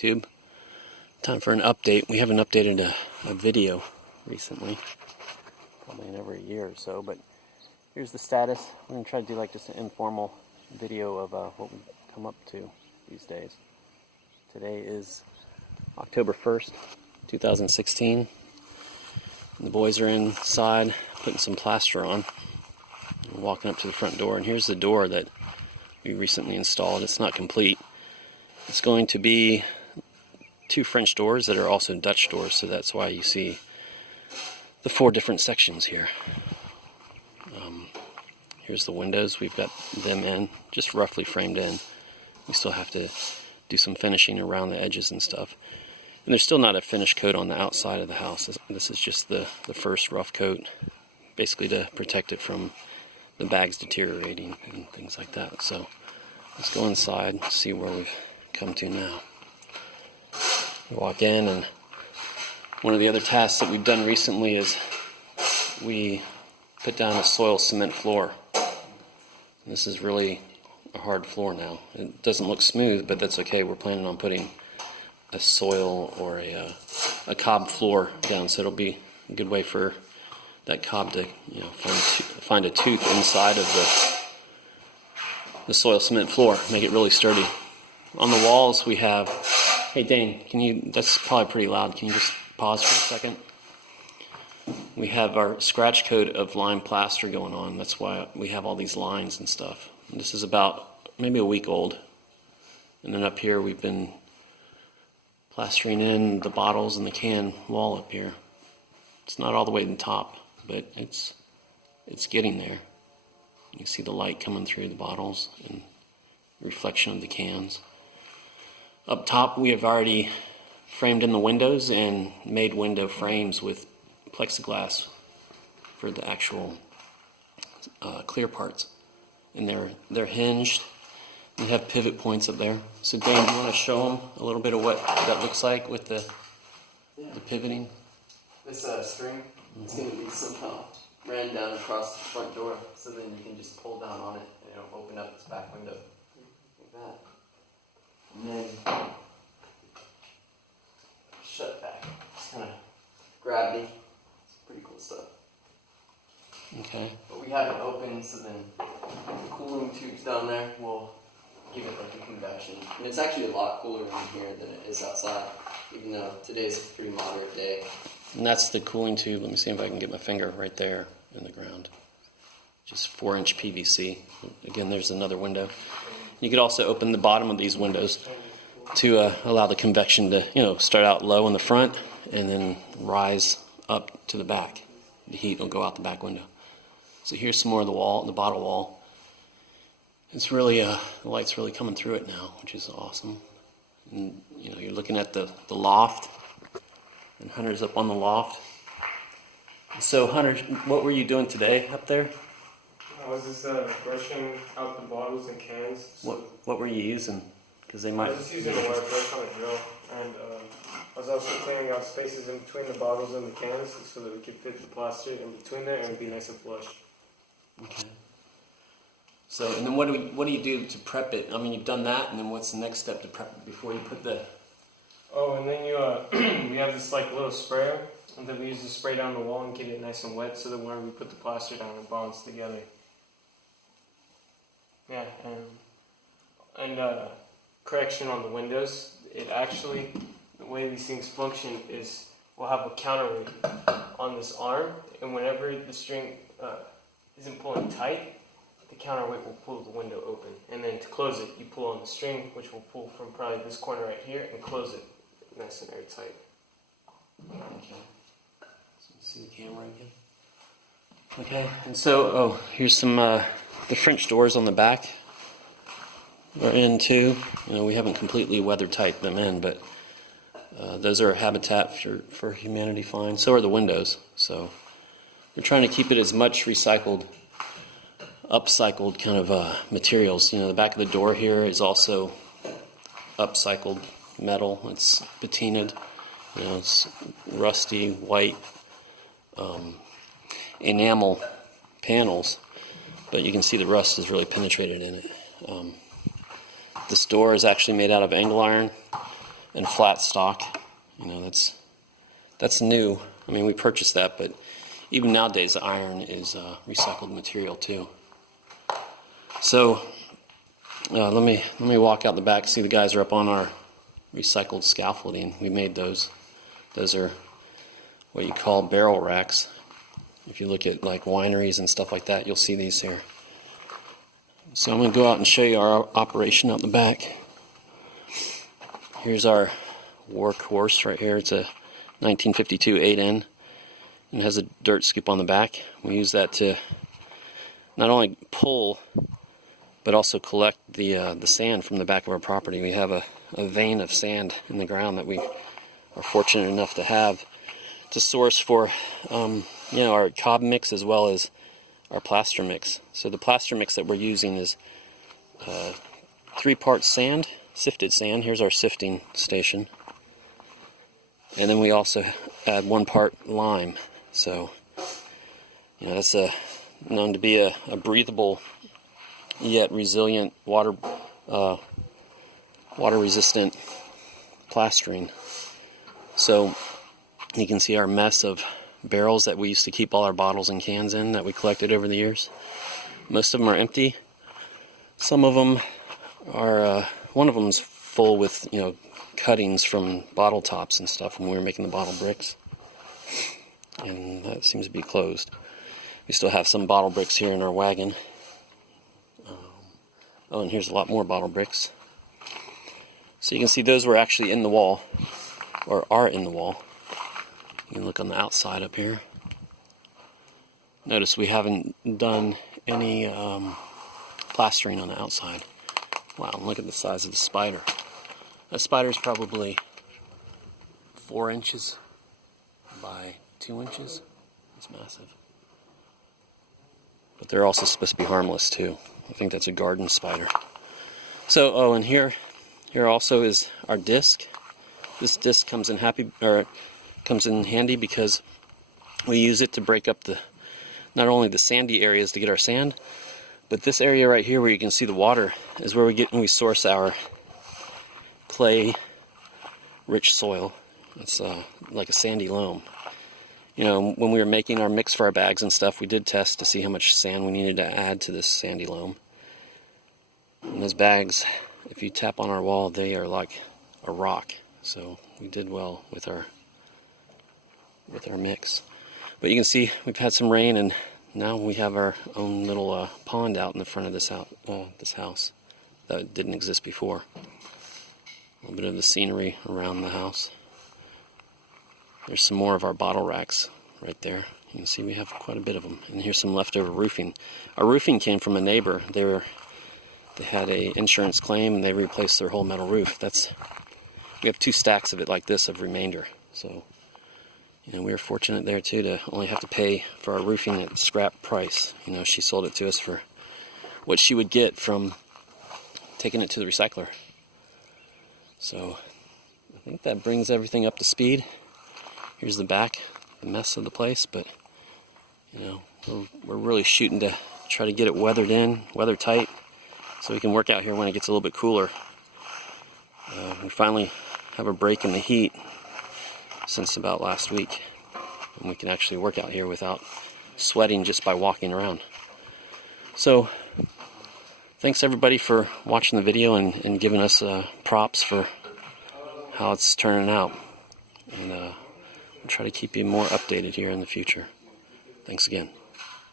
YouTube. Time for an update. We haven't updated a video recently, probably in over a year or so, but here's the status. I'm going to try to do like just an informal video of what we've come up to these days. Today is October 1st, 2016. And the boys are inside putting some plaster on. We're walking up to the front door, and here's the door that we recently installed. It's not complete. It's going to be 2 French doors that are also Dutch doors, so that's why you see the 4 different sections here. Here's the windows. We've got them in, just roughly framed in. We still have to do some finishing around the edges and stuff. And there's still not a finish coat on the outside of the house. This is just the first rough coat, basically to protect it from the bags deteriorating and things like that. So let's go inside and see where we've come to now. We walk in, and one of the other tasks that we've done recently is we put down a soil cement floor. This is really a hard floor now. It doesn't look smooth, but that's okay. We're planning on putting a soil or a cob floor down, so it'll be a good way for that cob to, find a tooth inside of the soil cement floor, make it really sturdy. On the walls we have, hey Dane, that's probably pretty loud. Can you just pause for a second? We have our scratch coat of lime plaster going on. That's why we have all these lines and stuff. And this is about maybe a week old. And then up here we've been plastering in the bottles and the can wall up here. It's not all the way to the top, but it's getting there. You see the light coming through the bottles and the reflection of the cans. Up top we have already framed in the windows and made window frames with plexiglass for the actual clear parts. And they're hinged. They have pivot points up there. So Dane, do you want to show them a little bit of what that looks like with the pivoting? This string is going to be somehow ran down across the front door, so then you can just pull down on it and it'll open up this back window like that. And then shut back. It's kind of gravity. It's pretty cool stuff. Okay. But we have it open, so then the cooling tubes down there will give it like a convection. And it's actually a lot cooler in here than it is outside, even though today's a pretty moderate day. And that's the cooling tube. Let me see if I can get my finger right there in the ground. Just 4-inch PVC. Again, there's another window. You could also open the bottom of these windows to allow the convection to, start out low in the front and then rise up to the back. The heat will go out the back window. So here's some more of the wall, the bottle wall. It's really, the light's really coming through it now, which is awesome. And, you're looking at the loft, and Hunter's up on the loft. So Hunter, what were you doing today up there? I was just brushing out the bottles and cans. So What were you using? Because they might. I was just using a wire brush on a drill, and I was also clearing out spaces in between the bottles and the cans so that we could fit the plaster in between there and it'd be nice and flush. Okay. So, and then what do you do to prep it? I mean, you've done that, and then what's the next step to prep it before you put the? Oh, and then we have this like little sprayer, and then we use to spray down the wall and get it nice and wet, so that whenever we put the plaster down, it bonds together. Yeah, and correction on the windows. It actually, the way these things function is we'll have a counterweight on this arm, and whenever the string isn't pulling tight, the counterweight will pull the window open. And then to close it, you pull on the string, which will pull from probably this corner right here, and close it nice and airtight. Okay. So see the camera again. Okay, and so here's some the French doors on the back are in too. We haven't completely weather tight them in, but those are a habitat for humanity fine. So are the windows. So we're trying to keep it as much recycled, upcycled kind of materials. The back of the door here is also upcycled metal. It's patinaed. It's rusty white enamel panels, but you can see the rust is really penetrated in it. This door is actually made out of angle iron and flat stock. You know, that's new. I mean, we purchased that, but even nowadays, the iron is recycled material too. So let me walk out the back. See, the guys are up on our recycled scaffolding. We made those. Those are what you call barrel racks. If you look at like wineries and stuff like that, you'll see these here. So I'm going to go out and show you our operation out the back. Here's our workhorse right here. It's a 1952 8N and has a dirt scoop on the back. We use that to not only pull but also collect the sand from the back of our property. We have a vein of sand in the ground that we are fortunate enough to have to source for you know, our cob mix as well as our plaster mix. So the plaster mix that we're using is 3 parts sand, sifted sand. Here's our sifting station. And then we also add 1 part lime. So, you know, that's known to be a breathable yet resilient water resistant plastering. So you can see our mess of barrels that we used to keep all our bottles and cans in that we collected over the years. Most of them are empty. Some of them are, one of them's full with, you know, cuttings from bottle tops and stuff when we were making the bottle bricks. And that seems to be closed. We still have some bottle bricks here in our wagon. Oh, and here's a lot more bottle bricks. So you can see those were actually in the wall, or are in the wall. You can look on the outside up here. Notice we haven't done any plastering on the outside. Wow, look at the size of the spider. That spider's probably 4 inches by 2 inches. It's massive. But they're also supposed to be harmless too. I think that's a garden spider. So, oh, and here also is our disc. This disc comes in handy because we use it to break up not only the sandy areas to get our sand, but this area right here where you can see the water is where we source our clay rich soil. It's like a sandy loam. You know, when we were making our mix for our bags and stuff, we did test to see how much sand we needed to add to this sandy loam. And those bags, if you tap on our wall, they are like a rock. So we did well with our mix. But you can see we've had some rain, and now we have our own little pond out in the front of this house that didn't exist before. A little bit of the scenery around the house. There's some more of our bottle racks right there. You can see we have quite a bit of them. And here's some leftover roofing. Our roofing came from a neighbor. They had a insurance claim and they replaced their whole metal roof. We have 2 stacks of it like this of remainder. So, you know, we were fortunate there too to only have to pay for our roofing at scrap price. You know, she sold it to us for what she would get from taking it to the recycler. So I think that brings everything up to speed. Here's the back, the mess of the place, but you know, we're really shooting to try to get it weather tight, so we can work out here when it gets a little bit cooler. We finally have a break in the heat since about last week, and we can actually work out here without sweating just by walking around. So thanks everybody for watching the video and giving us props for how it's turning out. And I'll try to keep you more updated here in the future. Thanks again.